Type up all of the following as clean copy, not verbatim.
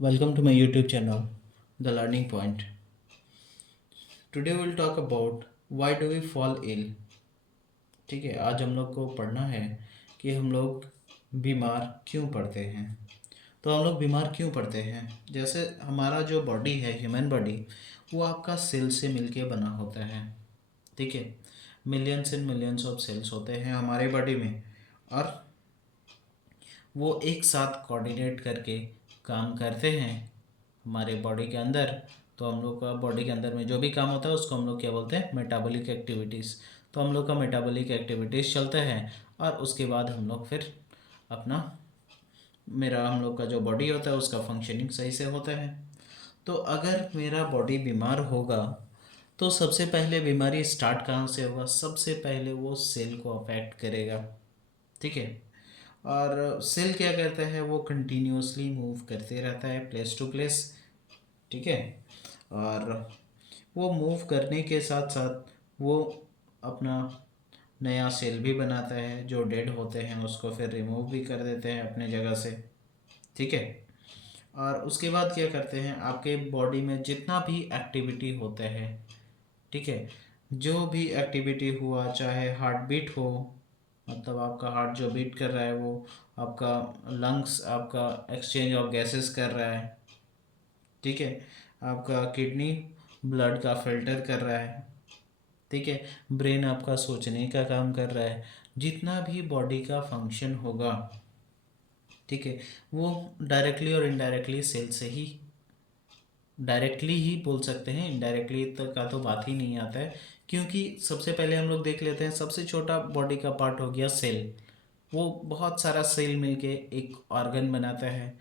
Welcome to my YouTube channel, The Learning Point. Today we'll talk about why do we fall ill. ठीक है, आज हम लोग को पढ़ना है कि हम लोग बीमार क्यों पड़ते हैं। तो हम लोग बीमार क्यों पड़ते हैं, जैसे हमारा जो बॉडी है, ह्यूमन बॉडी, वो आपका सेल से मिलके बना होता है। ठीक है, millions and millions of cells होते हैं हमारे बॉडी में, और वो एक साथ कोऑर्डिनेट करके काम करते हैं हमारे बॉडी के अंदर। तो हम लोग का बॉडी के अंदर में जो भी काम होता है उसको हम लोग क्या बोलते हैं, मेटाबॉलिक एक्टिविटीज़। तो हम लोग का मेटाबॉलिक एक्टिविटीज़ चलता है और उसके बाद हम लोग फिर अपना हम लोग का जो बॉडी होता है उसका फंक्शनिंग सही से होता है। तो अगर मेरा बॉडी बीमार होगा तो सबसे पहले बीमारी स्टार्ट कहाँ से होगा, सबसे पहले वो सेल को अफेक्ट करेगा। ठीक है, और सेल क्या करता है, वो कंटिन्यूसली मूव करते रहता है प्लेस टू प्लेस। ठीक है, और वो मूव करने के साथ साथ वो अपना नया सेल भी बनाता है, जो डेड होते हैं उसको फिर रिमूव भी कर देते हैं अपने जगह से। ठीक है, और उसके बाद क्या करते हैं, आपके बॉडी में जितना भी एक्टिविटी होता है, ठीक है, जो भी एक्टिविटी हुआ, चाहे हार्ट बीट हो, मतलब आपका हार्ट जो बीट कर रहा है वो आपका लंग्स आपका एक्सचेंज ऑफ गैसेस कर रहा है। ठीक है, आपका किडनी ब्लड का फिल्टर कर रहा है। ठीक है, ब्रेन आपका सोचने का काम कर रहा है। जितना भी बॉडी का फंक्शन होगा, ठीक है, वो डायरेक्टली और इनडायरेक्टली सेल से ही, डायरेक्टली ही बोल सकते हैं, इनडायरेक्टली तक का तो बात ही नहीं आता है। क्योंकि सबसे पहले हम लोग देख लेते हैं, सबसे छोटा बॉडी का पार्ट हो गया सेल। वो बहुत सारा सेल मिलके एक ऑर्गन बनाता है।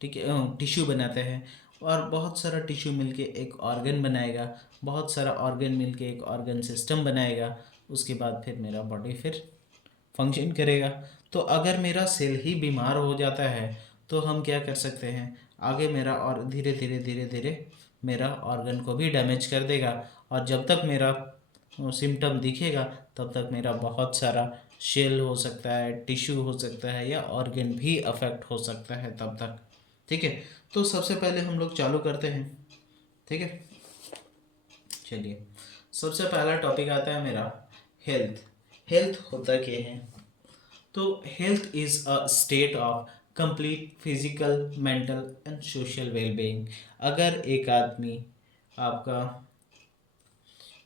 ठीक है, टिश्यू बनाते हैं, और बहुत सारा टिश्यू मिलके एक ऑर्गन बनाएगा, बहुत सारा ऑर्गन मिलके एक ऑर्गन सिस्टम बनाएगा। उसके बाद फिर मेरा बॉडी फिर फंक्शन करेगा। तो अगर मेरा सेल ही बीमार हो जाता है तो हम क्या कर सकते हैं, आगे मेरा और धीरे धीरे धीरे धीरे मेरा ऑर्गन को भी डैमेज कर देगा। और जब तक मेरा सिम्टम दिखेगा तब तक मेरा बहुत सारा सेल हो सकता है, टिश्यू हो सकता है, या ऑर्गन भी अफेक्ट हो सकता है तब तक। ठीक है, तो सबसे पहले हम लोग चालू करते हैं। ठीक है, चलिए, सबसे पहला टॉपिक आता है मेरा हेल्थ। हेल्थ होता क्या है? तो health is a state of complete physical, mental and social wellbeing. अगर एक आदमी आपका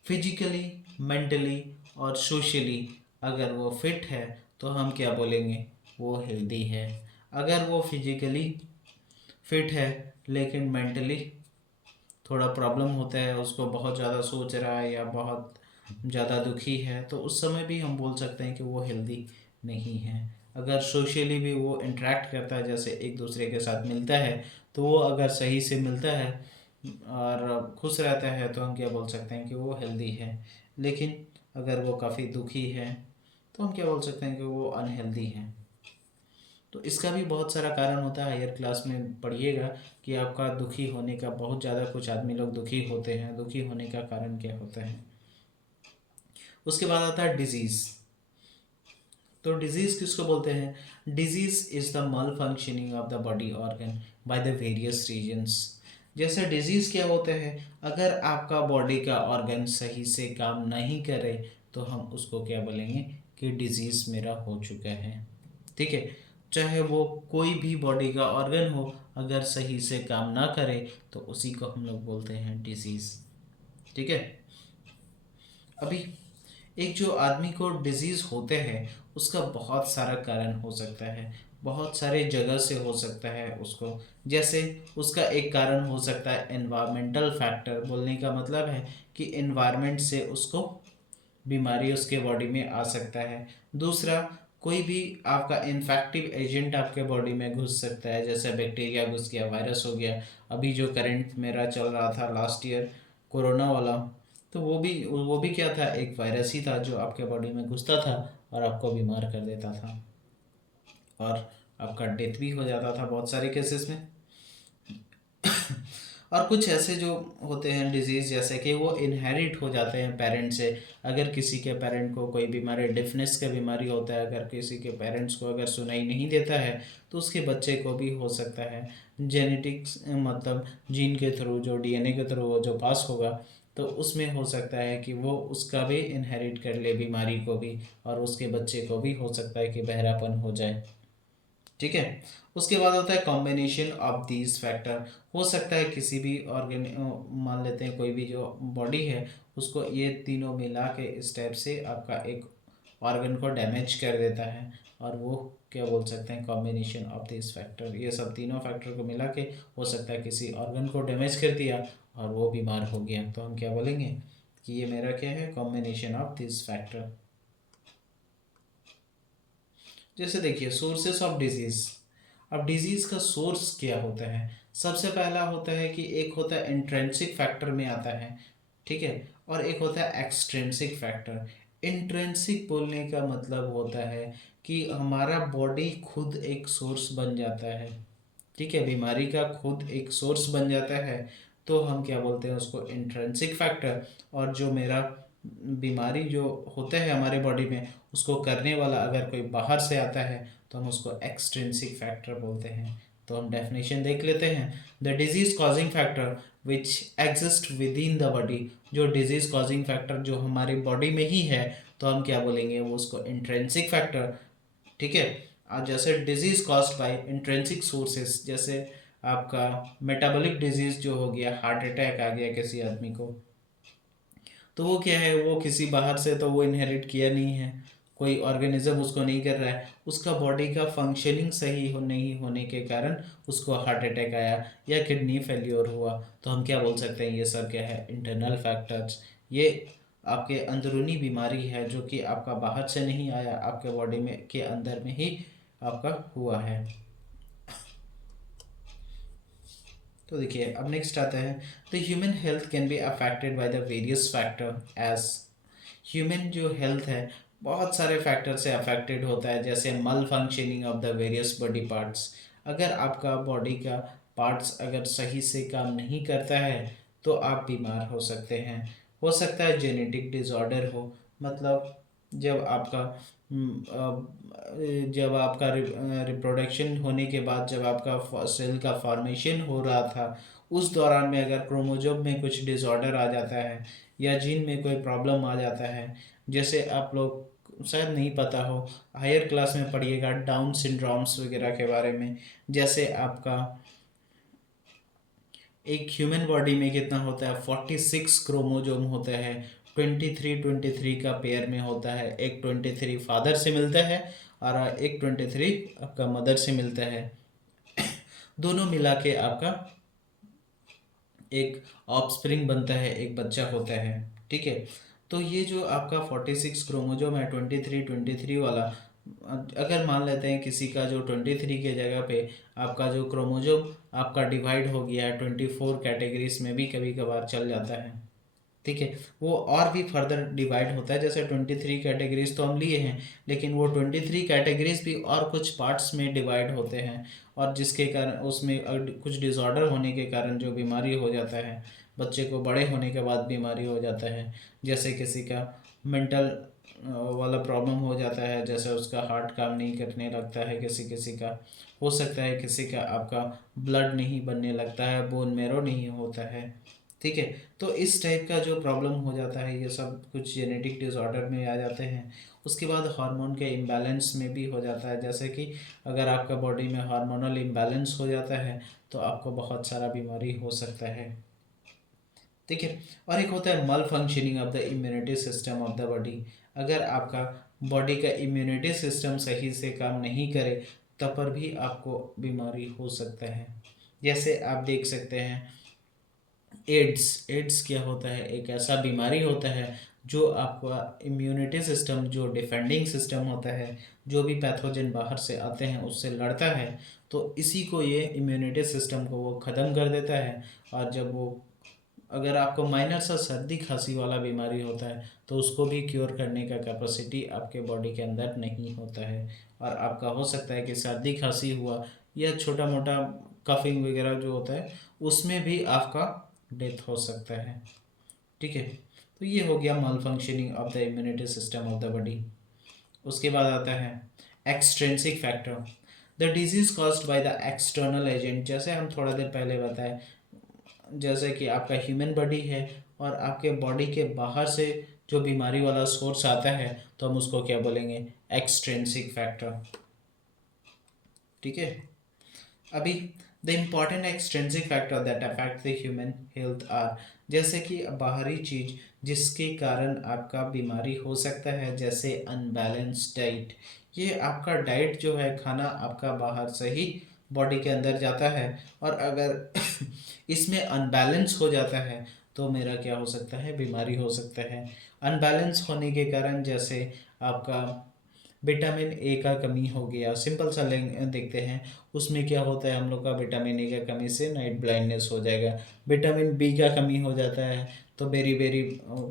फिजिकली, मेंटली और सोशली अगर वो फिट है तो हम क्या बोलेंगे, वो हेल्दी है। अगर वो फिजिकली फिट है लेकिन मेंटली थोड़ा प्रॉब्लम होता है, उसको बहुत ज़्यादा सोच रहा है या बहुत ज़्यादा दुखी है, तो उस समय भी हम बोल सकते हैं कि वो हेल्दी नहीं है। अगर सोशली भी वो इंटरेक्ट करता है, जैसे एक दूसरे के साथ मिलता है, तो वो अगर सही से मिलता है और खुश रहता है तो हम क्या बोल सकते हैं कि वो हेल्दी है। लेकिन अगर वो काफ़ी दुखी है तो हम क्या बोल सकते हैं कि वो अनहेल्दी है। तो इसका भी बहुत सारा कारण होता है, हायर क्लास में पढ़िएगा कि आपका दुखी होने का, बहुत ज़्यादा कुछ आदमी लोग दुखी होते हैं, दुखी होने का कारण क्या होता है। उसके बाद आता है डिजीज़। तो डिजीज़ किसको बोलते हैं? Disease is the malfunctioning of the body organ by the various reasons. जैसे डिजीज़ क्या होते हैं, अगर आपका बॉडी का ऑर्गन सही से काम नहीं करे तो हम उसको क्या बोलेंगे कि डिजीज़ मेरा हो चुका है। ठीक है, चाहे वो कोई भी बॉडी का ऑर्गन हो, अगर सही से काम ना करे तो उसी को हम लोग बोलते हैं डिजीज़। ठीक है, अभी एक जो आदमी को डिजीज़ होते हैं उसका बहुत सारा कारण हो सकता है, बहुत सारे जगह से हो सकता है उसको। जैसे उसका एक कारण हो सकता है एनवायरमेंटल फैक्टर, बोलने का मतलब है कि एनवायरनमेंट से उसको बीमारी उसके बॉडी में आ सकता है। दूसरा, कोई भी आपका इन्फेक्टिव एजेंट आपके बॉडी में घुस सकता है, जैसे बैक्टीरिया घुस गया, वायरस हो गया। अभी जो करंट मेरा चल रहा था लास्ट ईयर, कोरोना वाला, तो वो भी क्या था, एक वायरस ही था जो आपके बॉडी में घुसता था और आपको बीमार कर देता था, और आपका डेथ भी हो जाता था बहुत सारे केसेस में। और कुछ ऐसे जो होते हैं डिजीज़, जैसे कि वो इनहेरिट हो जाते हैं पेरेंट से। अगर किसी के पेरेंट को कोई बीमारी, डिफनेस का बीमारी होता है, अगर किसी के पेरेंट्स को अगर सुनाई नहीं देता है तो उसके बच्चे को भी हो सकता है। जेनेटिक्स मतलब जीन के थ्रू, जो डीएनए के थ्रू वो जो पास होगा, तो उसमें हो सकता है कि वो उसका भी इनहेरिट कर ले बीमारी को भी, और उसके बच्चे को भी हो सकता है कि बहरापन हो जाए। ठीक है। उसके बाद होता है कॉम्बिनेशन ऑफ दीज फैक्टर। हो सकता है किसी भी ऑर्गेन, मान लेते हैं कोई भी जो बॉडी है उसको ये तीनों मिला के इस टाइप से आपका एक ऑर्गन को डैमेज कर देता है, और वो क्या बोल सकते हैं, कॉम्बिनेशन ऑफ दिस फैक्टर। ये सब तीनों फैक्टर को मिला के हो सकता है किसी ऑर्गन को डैमेज कर दिया और वो बीमार हो गया, तो हम क्या बोलेंगे कि ये मेरा क्या है, कॉम्बिनेशन ऑफ दिस फैक्टर। जैसे देखिए सोर्सेस ऑफ डिजीज। अब डिजीज का सोर्स क्या होता है? सबसे पहला होता है कि एक होता है इंट्रेंसिक फैक्टर में आता है, ठीक है, और एक होता है एक्सट्रेंसिक फैक्टर। इंट्रेंसिक बोलने का मतलब होता है कि हमारा बॉडी खुद एक सोर्स बन जाता है, ठीक है, बीमारी का खुद एक सोर्स बन जाता है, तो हम क्या बोलते हैं उसको, इंट्रेंसिक फैक्टर। और जो मेरा बीमारी जो होता है हमारे बॉडी में, उसको करने वाला अगर कोई बाहर से आता है तो हम उसको एक्सट्रिंसिक फैक्टर बोलते हैं। तो हम डेफिनेशन देख लेते हैं। The disease causing factor which exist with in the body. जो डिजीज कॉजिंग फैक्टर जो हमारी बॉडी में ही है, तो हम क्या बोलेंगे, वो उसको इंट्रेंसिक फैक्टर। ठीक है। जैसे disease caused bye intrinsic sources, जैसे आपका मेटाबॉलिक डिजीज जो हो गया, हार्ट अटैक आ गया किसी आदमी को, तो वो क्या है, वो किसी बाहर से तो वो इनहेरिट किया नहीं है, कोई ऑर्गेनिज्म उसको नहीं कर रहा है, उसका बॉडी का फंक्शनिंग सही नहीं होने के कारण उसको हार्ट अटैक आया या किडनी फेल्योर हुआ, तो हम क्या बोल सकते हैं, ये सब क्या है, इंटरनल फैक्टर्स। ये आपके अंदरूनी बीमारी है जो कि आपका बाहर से नहीं आया, आपके बॉडी में के अंदर में ही आपका हुआ है। तो देखिए अब नेक्स्ट आता है, the human health can be affected by the various factor as. Human जो हेल्थ है बहुत सारे फैक्टर से अफेक्टेड होता है, जैसे मल functioning of the various body parts. अगर आपका बॉडी का पार्ट्स अगर सही से काम नहीं करता है तो आप बीमार हो सकते हैं। हो सकता है जेनेटिक डिसऑर्डर हो, मतलब जब आपका जब आपका रिप्रोडक्शन होने के बाद जब आपका सेल का फॉर्मेशन हो रहा था, उस दौरान में अगर क्रोमोजोम में कुछ डिसऑर्डर आ जाता है या जीन में कोई प्रॉब्लम आ जाता है, जैसे आप लोग शायद नहीं पता हो, हायर क्लास में पढ़िएगा डाउन सिंड्रोम्स वगैरह के बारे में। जैसे आपका एक ह्यूमन बॉडी में कितना होता है, 46 क्रोमोजोम होता है, 23 का पेयर में होता है, एक 23 फादर से मिलता है और एक 23 आपका मदर से मिलता है। दोनों मिला के आपका एक ऑफस्प्रिंग बनता है, एक बच्चा होता है। ठीक है। तो ये जो आपका 46 क्रोमोजोम है, 23 वाला, अगर मान लेते हैं किसी का जो 23 के जगह पे आपका जो क्रोमोजोम आपका डिवाइड हो गया है 24 कैटेगरीज में, भी कभी कभार चल जाता है। ठीक है। वो और भी फर्दर डिवाइड होता है, जैसे 23 कैटेगरीज तो हम लिए हैं, लेकिन वो 23 कैटेगरीज भी और कुछ पार्ट्स में डिवाइड होते हैं, और जिसके कारण उसमें कुछ डिसऑर्डर होने के कारण जो बीमारी हो जाता है, बच्चे को बड़े होने के बाद बीमारी हो जाता है। जैसे किसी का मेंटल वाला प्रॉब्लम हो जाता है, जैसे उसका हार्ट काम नहीं करने लगता है, किसी किसी का हो सकता है, किसी का आपका ब्लड नहीं बनने लगता है, बोन मेरो नहीं होता है। ठीक है। तो इस टाइप का जो प्रॉब्लम हो जाता है, ये सब कुछ जेनेटिक डिसऑर्डर में आ जाते हैं। उसके बाद हार्मोन के इम्बैलेंस में भी हो जाता है, जैसे कि अगर आपका बॉडी में हार्मोनल इम्बैलेंस हो जाता है तो आपको बहुत सारा बीमारी हो सकता है। ठीक है। और एक होता है मल functioning of the immunity system of the body. अगर आपका बॉडी का इम्यूनिटी सिस्टम सही से काम नहीं करे तब पर भी आपको बीमारी हो सकता है। जैसे आप देख सकते हैं एड्स। एड्स क्या होता है, एक ऐसा बीमारी होता है जो आपका इम्यूनिटी सिस्टम, जो डिफेंडिंग सिस्टम होता है, जो भी पैथोजन बाहर से आते हैं उससे लड़ता है, तो इसी को ये इम्यूनिटी सिस्टम को वो ख़त्म कर देता है। और जब वो, अगर आपको माइनर सा सर्दी खांसी वाला बीमारी होता है तो उसको भी क्योर करने का कैपेसिटी आपके बॉडी के अंदर नहीं होता है, और आपका हो सकता है कि सर्दी खांसी हुआ या छोटा मोटा कफिंग वगैरह जो होता है उसमें भी आपका डेथ हो सकता है। ठीक है। तो ये हो गया malfunctioning of the immunity system of the body. उसके बाद आता है extrinsic factor. The disease caused by the external agent, जैसे हम थोड़ा देर पहले बताए, जैसे कि आपका ह्यूमन बॉडी है और आपके बॉडी के बाहर से जो बीमारी वाला सोर्स आता है तो हम उसको क्या बोलेंगे, एक्सट्रिंसिक फैक्टर। ठीक है, अभी the important extrinsic factor that affect the human health are, जैसे कि बाहरी चीज जिसके कारण आपका बीमारी हो सकता है, जैसे अनबैलेंस डाइट। ये आपका डाइट जो है, खाना आपका बाहर से ही बॉडी के अंदर जाता है, और अगर इसमें अनबैलेंस हो जाता है तो मेरा क्या हो सकता है, बीमारी हो सकता है। अनबैलेंस होने के कारण जैसे आपका विटामिन ए का कमी हो गया, सिंपल सा देखते हैं, उसमें क्या होता है हम लोग का, विटामिन ए का कमी से नाइट ब्लाइंडनेस हो जाएगा। विटामिन बी का कमी हो जाता है तो बेरी बेरी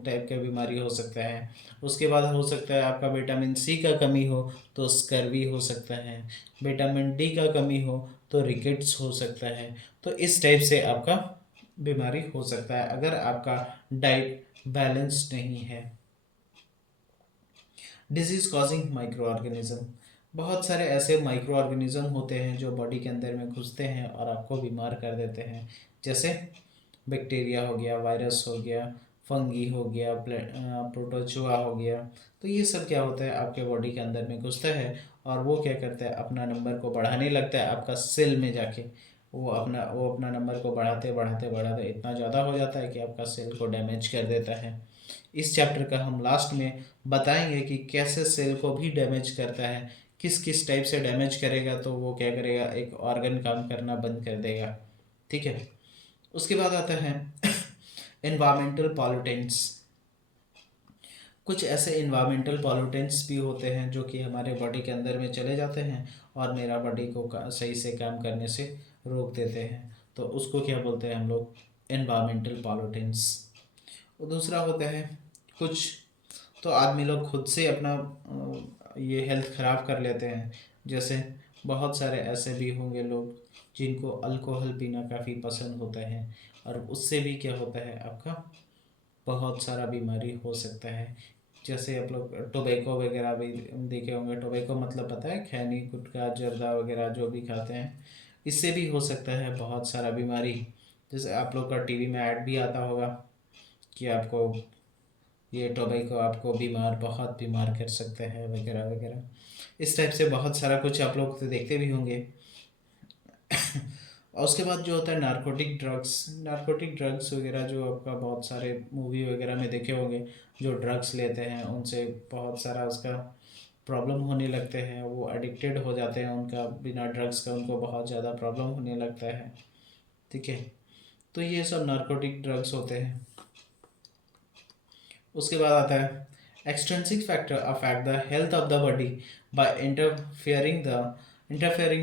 टाइप का बीमारी हो सकता है। उसके बाद हो सकता है आपका विटामिन सी का कमी हो तो स्कर्वी हो सकता है। विटामिन डी का कमी हो तो रिकेट्स हो सकता है। तो इस टाइप से आपका बीमारी हो सकता है अगर आपका डाइट बैलेंस नहीं है। डिजीज कॉजिंग माइक्रो ऑर्गेनिज्म, बहुत सारे ऐसे माइक्रो ऑर्गेनिज्म होते हैं जो बॉडी के अंदर में घुसते हैं और आपको बीमार कर देते हैं, जैसे बैक्टीरिया हो गया, वायरस हो गया, फंगी हो गया, प्रोटोजोआ हो गया। तो ये सब क्या होता है, आपके बॉडी के अंदर में घुसता है और वो क्या करता है, अपना नंबर को बढ़ाने लगता है आपका सेल में जाके। वो अपना नंबर को बढ़ाते बढ़ाते बढ़ाते इतना ज़्यादा हो जाता है कि आपका सेल को डैमेज कर देता है। इस चैप्टर का हम लास्ट में बताएंगे कि कैसे सेल को भी डैमेज करता है, किस किस टाइप से डैमेज करेगा तो वो क्या करेगा, एक ऑर्गन काम करना बंद कर देगा। ठीक है, उसके बाद आता है एनवायरमेंटल पॉल्यूटेंट्स। कुछ ऐसे इन्वायरमेंटल पॉल्यूटेंट्स भी होते हैं जो कि हमारे बॉडी के अंदर में चले जाते हैं और मेरा बॉडी को सही से काम करने से रोक देते हैं, तो उसको क्या बोलते हैं हम लोग, एनवायरमेंटल पॉल्यूटेंट्स। और दूसरा होता है कुछ, तो आदमी लोग खुद से अपना ये हेल्थ ख़राब कर लेते हैं, जैसे बहुत सारे ऐसे भी होंगे लोग जिनको अल्कोहल पीना काफ़ी पसंद होता है और उससे भी क्या होता है, आपका बहुत सारा बीमारी हो सकता है। जैसे आप लोग टोबैको वगैरह भी देखे होंगे, टोबैको मतलब पता है, खैनी गुटखा जर्दा वगैरह जो भी खाते हैं, इससे भी हो सकता है बहुत सारा बीमारी। जैसे आप लोग का टीवी में ऐड भी आता होगा कि आपको ये टोबैको आपको बहुत बीमार कर सकता है वगैरह वगैरह। इस टाइप से बहुत सारा कुछ आप लोग तो देखते भी होंगे। और उसके बाद जो होता है नारकोटिक ड्रग्स वगैरह, जो आपका बहुत सारे मूवी वगैरह में देखे होंगे, जो ड्रग्स लेते हैं उनसे बहुत सारा उसका प्रॉब्लम होने लगते हैं, वो एडिक्टेड हो जाते हैं, उनका बिना ड्रग्स का उनको बहुत ज़्यादा प्रॉब्लम होने लगता है। ठीक है, तो ये सब नारकोटिक ड्रग्स होते हैं। उसके बाद आता है extrinsic factor affect the health of the body by interfering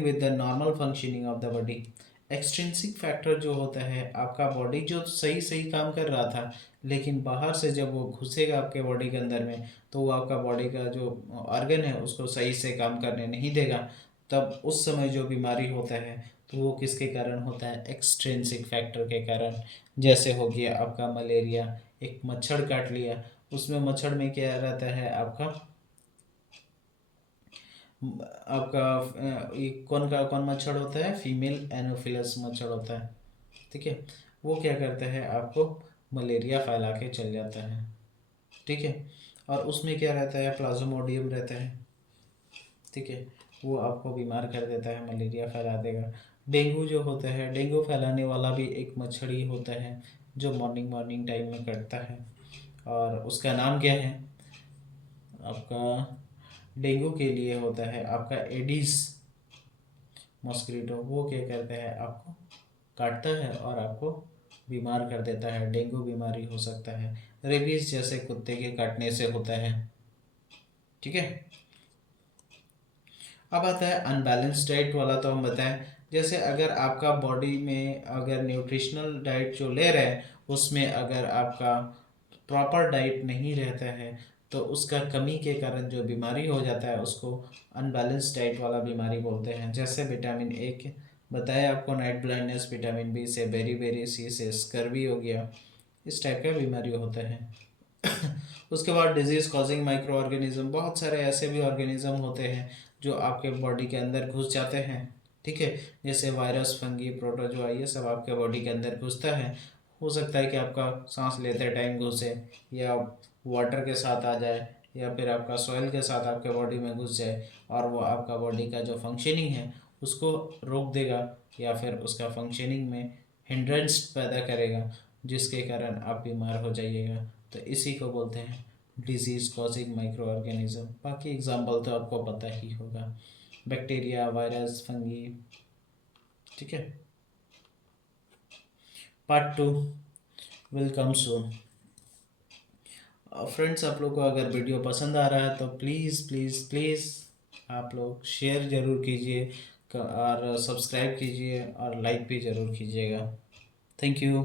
with the normal functioning of the body. Extrinsic factor जो होता है, आपका बॉडी जो सही सही काम कर रहा था, लेकिन बाहर से जब वो घुसेगा आपके बॉडी के अंदर में तो वो आपका बॉडी का जो ऑर्गन है उसको सही से काम करने नहीं देगा। तब उस समय जो बीमारी होता है तो वो किसके कारण होता है, एक्सट्रिंसिक फैक्टर के कारण। जैसे हो गया आपका मलेरिया, एक मच्छर काट लिया, उसमें मच्छर में क्या रहता है, आपका आपका ये कौन मच्छर होता है, फीमेल एनोफिलस मच्छर होता है। ठीक है, वो क्या करता है, आपको मलेरिया फैला के चल जाता है। ठीक है, और उसमें क्या रहता है, प्लाज्मोडियम रहता है। ठीक है, वो आपको बीमार कर देता है, मलेरिया फैला देगा। डेंगू जो होता है, डेंगू फैलाने वाला भी एक मच्छर ही होता है जो मॉर्निंग मॉर्निंग टाइम में कटता है, और उसका नाम क्या है आपका, डेंगू के लिए होता है आपका एडिस मॉस्किटो। वो क्या करता है, आपको काटता है और आपको बीमार कर देता है, डेंगू बीमारी हो सकता है। रेबीज जैसे कुत्ते के काटने से होता है। ठीक है, अब आता है अनबैलेंस डाइट वाला, तो हम बताएं, जैसे अगर आपका बॉडी में अगर न्यूट्रिशनल डाइट जो ले रहे हैं उसमें अगर आपका प्रॉपर डाइट नहीं रहता है तो उसका कमी के कारण जो बीमारी हो जाता है उसको अनबैलेंस डाइट वाला बीमारी बोलते हैं। जैसे विटामिन ए के बताया आपको, नाइट ब्लाइंडनेस, विटामिन बी से बेरी सी से स्कर्वी हो गया, इस टाइप का बीमारी होता है। उसके बाद डिजीज कॉजिंग माइक्रो ऑर्गेनिज्म, बहुत सारे ऐसे भी ऑर्गेनिज्म होते हैं जो आपके बॉडी के अंदर घुस जाते हैं, ठीक है। जैसे वायरस, फंगी, प्रोटोजोआ, ये सब आपके बॉडी के अंदर घुसता है। हो सकता है कि आपका सांस लेते टाइम घुसे, या वाटर के साथ आ जाए, या फिर आपका सॉइल के साथ आपके बॉडी में घुस जाए, और वो आपका बॉडी का जो फंक्शनिंग है उसको रोक देगा, या फिर उसका फंक्शनिंग में हिंड्रेंस पैदा करेगा, जिसके कारण आप बीमार हो जाइएगा। तो इसी को बोलते हैं डिजीज कॉजिंग माइक्रो ऑर्गेनिज्म। बाकी एग्जाम्पल तो आपको पता ही होगा, बैक्टीरिया, वायरस, फंगी, ठीक है। Part 2 will come soon. Friends, आप लोग को अगर वीडियो पसंद आ रहा है तो प्लीज़ प्लीज़ प्लीज़ आप लोग शेयर ज़रूर कीजिए, और सब्सक्राइब कीजिए, और लाइक भी ज़रूर कीजिएगा। Thank you.